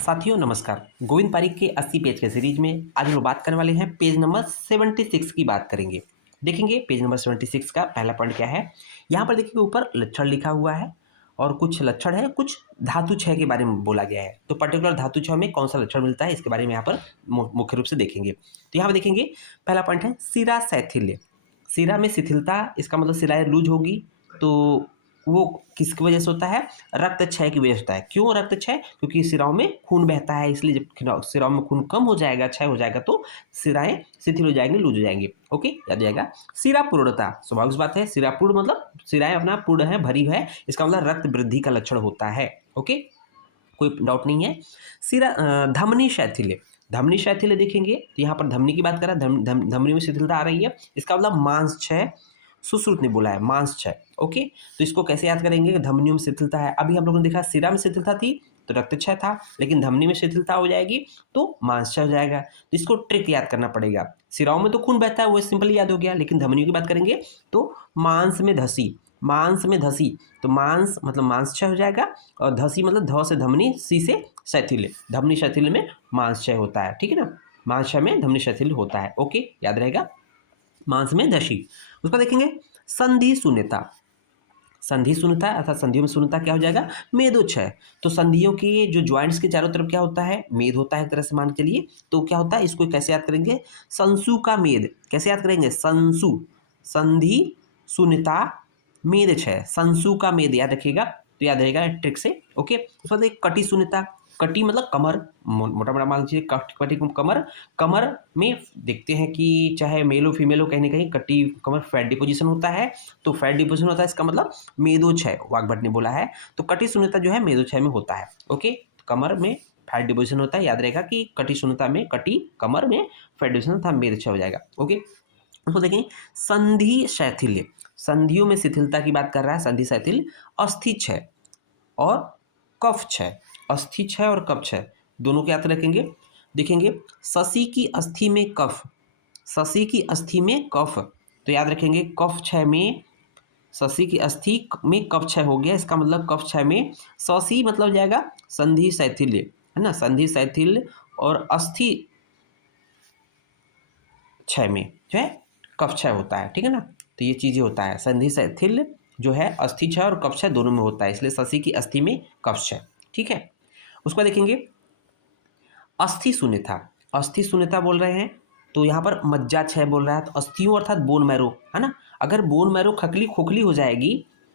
साथियों नमस्कार। गोविंद पारिक के 80 पेज के सीरीज में आज हम लोग बात करने वाले हैं पेज नंबर 76 की बात करेंगे। देखेंगे पेज नंबर 76 का पहला पॉइंट क्या है। यहाँ पर देखिए ऊपर लक्षण लिखा हुआ है और कुछ लक्षण है, कुछ धातु क्षय के बारे में बोला गया है। तो पर्टिकुलर धातु क्षय में कौन सा लक्षण मिलता है इसके बारे में यहाँ पर मुख्य रूप से देखेंगे। तो यहाँ पर देखेंगे पहला पॉइंट है सिरा शैथिल्य। सिरा में शिथिलता, इसका मतलब सिराएं लूज होगी। तो वो किसकी वजह से होता है? रक्त क्षय की वजह से होता है। क्यों रक्त क्षय? क्योंकि सिराओं में खून बहता है, इसलिए जब सिराओं में खून कम हो जाएगा, क्षय हो जाएगा, तो सिराएं शिथिल हो जाएंगी, लूज हो जाएंगे। ओके, याद जाएगा। सिरा पूर्णता, स्वाभाविक बात है। सिरा पूर्ण मतलब सिराएं अपना पूर्ण है, भरी है, इसका मतलब रक्त वृद्धि का लक्षण होता है। ओके, कोई डाउट नहीं है। सिरा धमनी शैथिल्य। धमनी शैथिल्य देखेंगे तो यहाँ पर धमनी की बात कर रहा है, धमनी में शिथिलता आ रही है, इसका मतलब मांस क्षय। सुश्रुत ने बोला है मांस क्षय। ओके, तो इसको कैसे याद करेंगे कि धमनियों में शिथिलता है। अभी हम लोगों ने देखा सिरा में शिथिलता थी तो रक्त क्षय था, लेकिन धमनी में शिथिलता हो जाएगी तो मांस क्षय हो जाएगा। तो इसको ट्रिक याद करना पड़ेगा। सिराओं में तो खून बहता है, वो सिंपली याद हो गया, लेकिन धमनियों की बात करेंगे तो मांस में धसी। मांस में धसी तो मांस मतलब मांस क्षय हो जाएगा, और धसी मतलब ध से धमनी, सी से शैथिल्य। धमनी शैथिल्य में मांस क्षय होता है, ठीक है ना। मांस क्षय में धमनी शैथिल्य होता है। ओके, याद रहेगा। मांस में धसी। उसका देखेंगे संधि शून्यता। संधि शून्यता अर्थात संधियों में शून्यता क्या हो जाएगा? मेदोक्षय। तो संधियों के जो ज्वाइंट्स के चारों तरफ क्या होता है? मेद होता है, एक तरह से मान के लिए। तो क्या होता है, इसको कैसे याद करेंगे? संसु का मेद। कैसे याद करेंगे? संसु, संधि शून्यता मेद क्षय, संसु का मेद याद रखिएगा, तो याद रहेगा ट्रिक से। ओके, उसके बाद एक कटी शून्यता। कटी मतलब कमर, मोटा मोटा मान लीजिए कटी कमर। कमर में देखते हैं कि चाहे मेल हो फीमेल हो, कहीं ना कहीं कटी कमर फैट डिपोजिशन होता है। तो फैट डिपोजिशन होता है, इसका मतलब मेदोक्षय, वाग्भट ने बोला है। तो कटी शून्यता जो है मेदोक्षय में होता है। ओके, कमर में फैट डिपोजिशन होता है, याद रहेगा कि कटी शून्यता में कटी कमर में फैट डिपोजिशन था, मेदोक्षय हो जाएगा। ओके, उसको देखें संधि शैथिल्य। संधियों में शिथिलता की बात कर रहा है, संधि शैथिल्य। अस्थि क्षय और कफ क्षय। अस्थि क्षय और कफ क्षय दोनों को याद रखेंगे। देखेंगे शशि की अस्थि में कफ, शशि की अस्थि में कफ, तो याद रखेंगे कफ क्षय में, शशि की अस्थि में कफ क्षय हो गया, इसका मतलब कफ क्षय में शशि मतलब जाएगा संधि शैथिल्य, है ना। संधि शैथिल्य और अस्थि क्षय में जो है कफ क्षय होता है, ठीक है ना। तो ये चीजें होता है, संधि शैथिल्य जो है अस्थि क्षय और कफ क्षय दोनों में होता है, इसलिए शशि की अस्थि में कफ क्षय, ठीक है। उसको देखेंगे अस्थि शून्यता। अस्थि शून्यता बोल रहे हैं तो यहाँ पर मज्जा क्षय बोल रहा है, तो अस्थियों अर्थात बोन मैरो, है ना। अगर बोन मैरो खोखली हो जाएगी,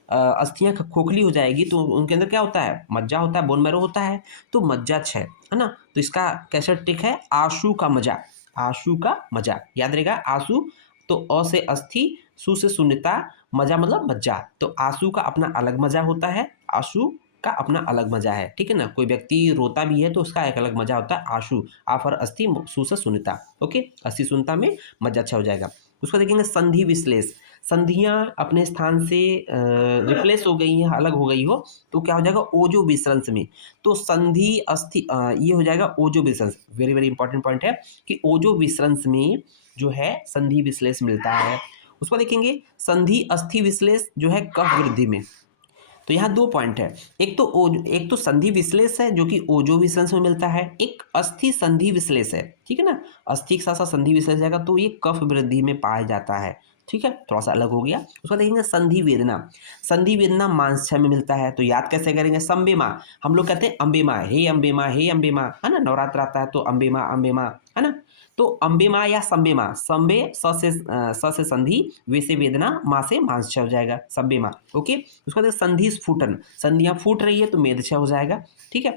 अस्थियां खोखली हो जाएगी, तो उनके अंदर क्या होता है? मज्जा होता है, बोन मैरो होता है, तो मज्जा क्षय, है ना। तो इसका कैसे ट्रिक है? आशु का मजा। आशु का मजा याद रहेगा। आशु तो अ से अस्थि, सु से शून्यता, मजा मतलब मज्जा। तो आंसू का अपना अलग मजा होता है, आंसू का अपना अलग मजा है, ठीक है ना। कोई व्यक्ति रोता भी है तो उसका एक अलग मजा होता है, आंसू। आ फॉर अस्थि, सु से शून्यता। ओके, अस्थि शून्यता में मजा अच्छा हो जाएगा। उसको देखेंगे संधि विश्लेष। संधियां अपने स्थान से रिप्लेस हो गई हैं, अलग हो गई हो, तो क्या हो जाएगा? ओजो विसंस में। तो संधि अस्थि ये हो जाएगा ओजो विसंस। वेरी वेरी इंपॉर्टेंट पॉइंट है कि ओजो विसंस में जो है संधि विश्लेष मिलता है। उसको देखेंगे संधि अस्थि विश्लेष जो है कफ वृद्धि में। तो यहाँ दो पॉइंट है, एक तो संधि विश्लेष है जो कि ओजो विसंस में मिलता है, एक अस्थि संधि विश्लेष है, ठीक है ना। अस्थि के साथ साथ संधि विश्लेष जाएगा तो ये कफ वृद्धि में पाया जाता है, ठीक है, थोड़ा सा अलग हो गया। उसको देखेंगे संधि वेदना। संधि वेदना मांसक्षय में मिलता है, तो याद कैसे करेंगे? संबे माँ, हम लोग कहते हैं अम्बे माँ, हे अम्बे माँ, हे अम्बे माँ, है ना। नवरात्र आता है तो अम्बे माँ, है ना। तो अम्बे माँ या संबे माँ, संबे स से संधि, वे से वेदना, माँ से मांसक्षय हो जाएगा, संबे माँ। ओके, उसके बाद संधि स्फुटन, संधियां फूट रही है तो मेदक्षय हो जाएगा, ठीक है।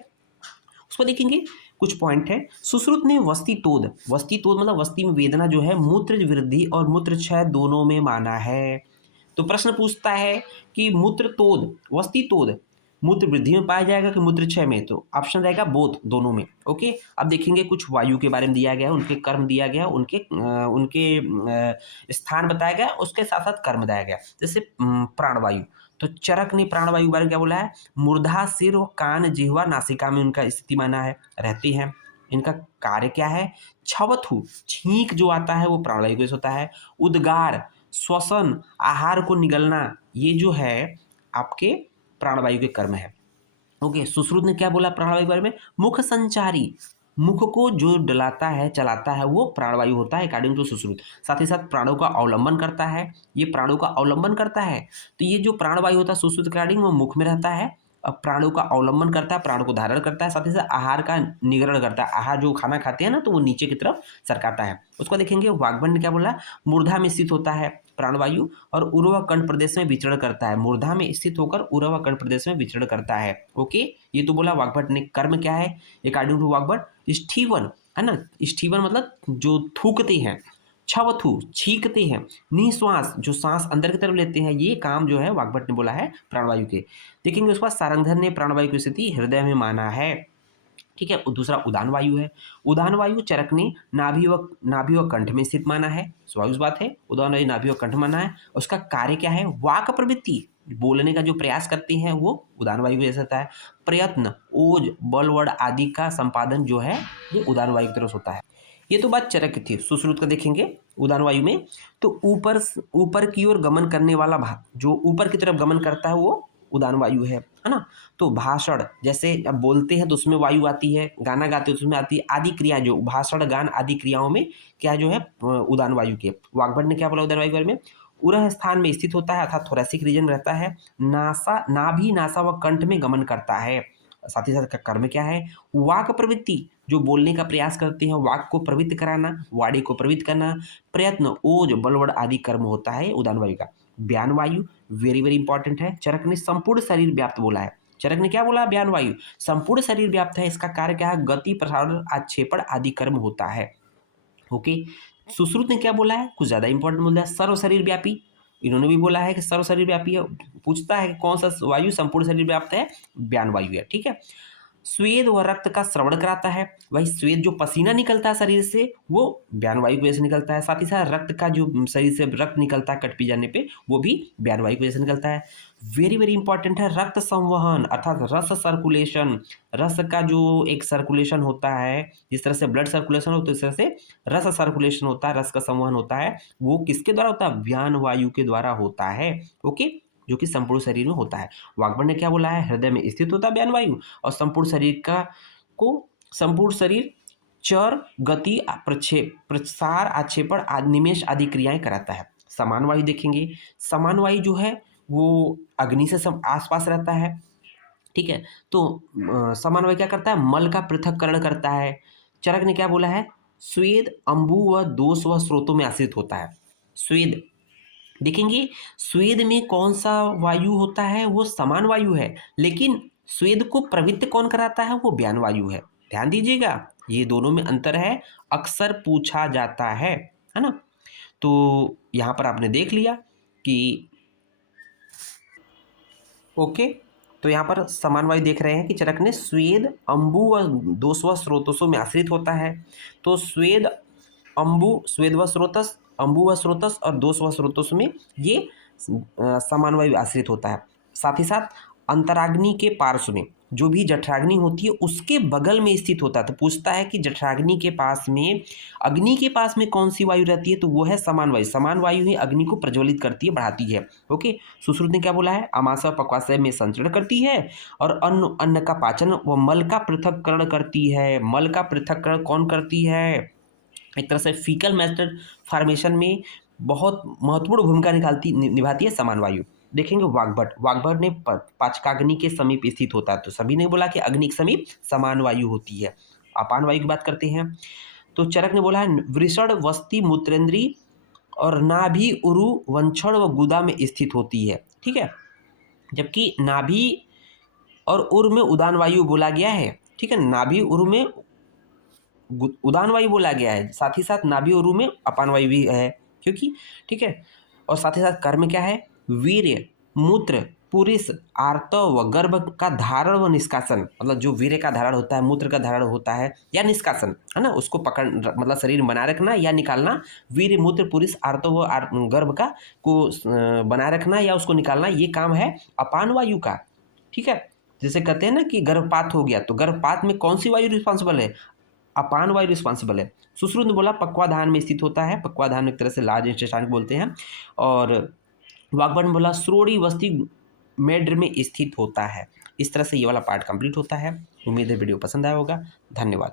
उसको देखेंगे कुछ पॉइंट है। सुश्रुत ने वस्तितोद, वस्तितोद मतलब वस्ती में वेदना जो है मूत्र वृद्धि और मूत्र क्षय दोनों में माना है। तो प्रश्न पूछता है कि मूत्रतोद, वस्तितोद मूत्र वृद्धि में पाया जाएगा कि मूत्र क्षय में? तो ऑप्शन रहेगा बोथ, दोनों में। ओके, अब देखेंगे कुछ वायु के बारे में दिया गया है, उनके कर्म दिया गया, उनके स्थान बताया गया, उसके साथ साथ कर्म बताया गया। जैसे प्राणवायु, तो चरक ने प्राणवायु के बारे में क्या बोला है? मूर्धा, सिर, कान, जिह्वा, नासिका में उनका स्थिति माना है, रहती है। इनका कार्य क्या है? छवथु, छींक जो आता है वो प्राणवायु को होता है। उद्गार, श्वसन, आहार को निगलना, ये जो है आपके प्राणवायु के कर्म है। ओके, सुश्रुत ने क्या बोला प्राणवायु के बारे में? मुख संचारी, मुख को जो डलाता है चलाता है वो प्राणवायु होता है अकॉर्डिंग टू सुश्रुत। साथ ही साथ प्राणों का अवलंबन करता है, ये प्राणों का अवलंबन करता है। तो ये जो प्राणवायु होता है सुश्रुत के अकॉर्डिंग वो मुख में रहता है, अब प्राणों का अवलंबन करता है, प्राणों को धारण करता है, साथ ही साथ आहार का निग्रहण करता है। आहार जो खाना खाते हैं ना तो वो नीचे की तरफ सरकाता है। उसको देखेंगे वाग्भट ने क्या बोला? मूर्धा में स्थित होता है प्राणवायु और उर्ध्व कंठ प्रदेश में विचरण करता है। मूर्धा में स्थित होकर उर्ध्व कंठ प्रदेश में विचरण करता है। ओके, ये तो बोला वाग्भट ने। कर्म क्या है अकॉर्डिंग टू वाग्भट? स्टीवन, है ना। स्टीवन मतलब जो थूकते हैं, छवथु छींकते हैं, निश्वास जो सांस अंदर की तरफ लेते हैं, ये काम जो है वाग्भट ने बोला है प्राणवायु के। देखेंगे उसके बाद सारंगधर ने प्राणवायु की स्थिति हृदय में माना है। ठीक है, दूसरा उदान वायु है। उदान वायु चरक ने नाभि व कंठ में स्थित माना है। स्वाभाविक बात है, उदान वायु नाभि व कंठ माना है। उसका कार्य क्या है? वाक प्रवृत्ति, बोलने का जो प्रयास करते हैं वो उदान वायु जैसा होता है। प्रयत्न, ओज, बल, वड आदि का संपादन जो है ये उदान वायु की तरफ होता है। ये तो बात चरक की थी। सुश्रुत का देखेंगे उदान वायु में, तो ऊपर की ओर गमन करने वाला भाग जो ऊपर की तरफ गमन करता है वो उदान वायु है ना। तो भाषण, जैसे अब बोलते हैं तो उसमें वायु आती है, गाना गाते हैं तो उसमें आती है, आदि क्रिया जो भाषण गान आदि क्रियाओं में क्या जो है उदान वायु के। वाग्भट ने क्या बोला उदान वायु के बारे में? उरह स्थान में स्थित होता है अर्थात थोरैसिक रीजन में रहता है। नाभि नासा व कंठ में गमन करता है। साथ ही साथ का कर्म क्या है? वाक प्रवृत्ति, जो बोलने का प्रयास करते हैं, वाक को प्रवृत्त कराना, वाणी को प्रवृत्त करना। प्रयत्न, ओज, बलवड़ आदि कर्म होता है उदान वायु का। ब्यान वायु वेरी वेरी इंपॉर्टेंट है। चरक ने संपूर्ण शरीर व्याप्त बोला है। चरक ने क्या बोला? ब्यान वायु संपूर्ण शरीर व्याप्त है। इसका कार्य क्या है? गति, प्रसारण, आक्षेपण आदि कर्म होता है। ओके, सुश्रुत ने क्या बोला है? कुछ ज्यादा इंपॉर्टेंट बोला है, सर्व शरीर व्यापी। इन्होंने भी बोला है कि सर्व शरीर व्यापी है। पूछता है कि कौन सा वायु संपूर्ण शरीर व्याप्त है? ब्यान वायु है। ठीक है, स्वेद व रक्त का श्रवण कराता है। वही स्वेद जो पसीना निकलता है शरीर से वो ब्यान वायु की वजह से निकलता है। साथ ही साथ रक्त का जो शरीर से रक्त निकलता है कट पी जाने पे वो भी ब्यान वायु की वजह से निकलता है। वेरी वेरी इंपॉर्टेंट है रक्त संवहन अर्थात रस सर्कुलेशन। रस का जो एक सर्कुलेशन होता है, जिस तरह से ब्लड सर्कुलेशन होता है उस तरह से रस सर्कुलेशन होता है, रस का संवहन होता है, वो किसके द्वारा होता है? ब्यान वायु के द्वारा होता है। ओके, जो कि संपूर्ण शरीर में होता है। वाग्भट ने क्या बोला है? हृदय में स्थित होता है ब्यान वायु और संपूर्ण शरीर संपूर्ण शरीर चर, गति, प्रसार, आक्षेपण आदि निमेष आदि क्रियाएं कराता है। समान वायु देखेंगे। समान वायु जो है वो अग्नि से आसपास रहता है। ठीक है, तो समान वायु क्या करता है? मल का पृथक्करण करता है। चरक ने क्या बोला है? स्वेद, अंबु व दोष व स्रोतों में आश्रित होता है। स्वेद देखेंगे, स्वेद में कौन सा वायु होता है? वो समान वायु है, लेकिन स्वेद को प्रवृत्त कौन कराता है? वो ब्यान वायु है। ध्यान दीजिएगा, ये दोनों में अंतर है, अक्सर पूछा जाता है ना। तो यहां पर आपने देख लिया कि ओके, तो यहाँ पर समान वायु देख रहे हैं कि चरक ने स्वेद, अंबु व दोस्व स्रोतसों में आश्रित होता है। तो स्वेद, अंबु, स्वेद व स्रोतस, अंबु व स्रोतस और दोष व स्रोतस में ये समान वायु आश्रित होता है। साथ ही साथ अंतराग्नि के पार्श्व में जो भी जठराग्नि होती है उसके बगल में स्थित होता है। तो पूछता है कि जठराग्नि के पास में, अग्नि के पास में कौन सी वायु रहती है? तो वो है समान वायु। समान वायु ही अग्नि को प्रज्वलित करती है, बढ़ाती है। ओके, सुश्रुत ने क्या बोला है? आमाशय पक्वाशय में संचरण करती है और अन्न का पाचन व मल का पृथक्करण करती है। मल का पृथक्करण कौन करती है? एक तरह से फीकल मैटर फॉर्मेशन में बहुत महत्वपूर्ण भूमिका निभाती है समान वायु। देखेंगे वाग्भट ने पाचकाग्नि के समीप स्थित होता है। तो सभी ने बोला कि अग्नि के समीप समान वायु होती है। अपान वायु की बात करते हैं तो चरक ने बोला है वृषण, वस्ति, मूत्रेंद्री और नाभि, उरु, वंक्षण व गुदा में स्थित होती है। ठीक है, जबकि नाभि और उर में उदान वायु बोला गया है। ठीक है, नाभि उर में उदान वायु बोला गया है, साथ ही साथ नाभि और में अपान वायु भी है, क्योंकि ठीक है। और साथ ही साथ कर्म क्या है? वीर्य, मूत्र, पुरुष, आर्तव व गर्भ का धारण व निष्कासन। मतलब जो वीर्य का धारण होता है, मूत्र का धारण होता है या निष्कासन, है ना, उसको पकड़ मतलब शरीर में बनाए रखना या निकालना। वीर्य, मूत्र, पुरुष, आर्तव व गर्भ का को बनाए रखना या उसको निकालना, ये काम है अपान वायु का। ठीक है, जैसे कहते हैं ना कि गर्भपात हो गया, तो गर्भपात में कौन सी वायु रिस्पॉन्सिबल है? अपान वायु रिस्पॉन्सिबल है। सुश्रुत ने बोला पक्वाधान में स्थित होता है। पक्वाधान एक तरह से लार्ज इंटेस्टाइन बोलते हैं। और वाग्भट ने बोला श्रोणी, वस्ति, मेड्र में स्थित होता है। इस तरह से ये वाला पार्ट कंप्लीट होता है। उम्मीद है वीडियो पसंद आया होगा। धन्यवाद।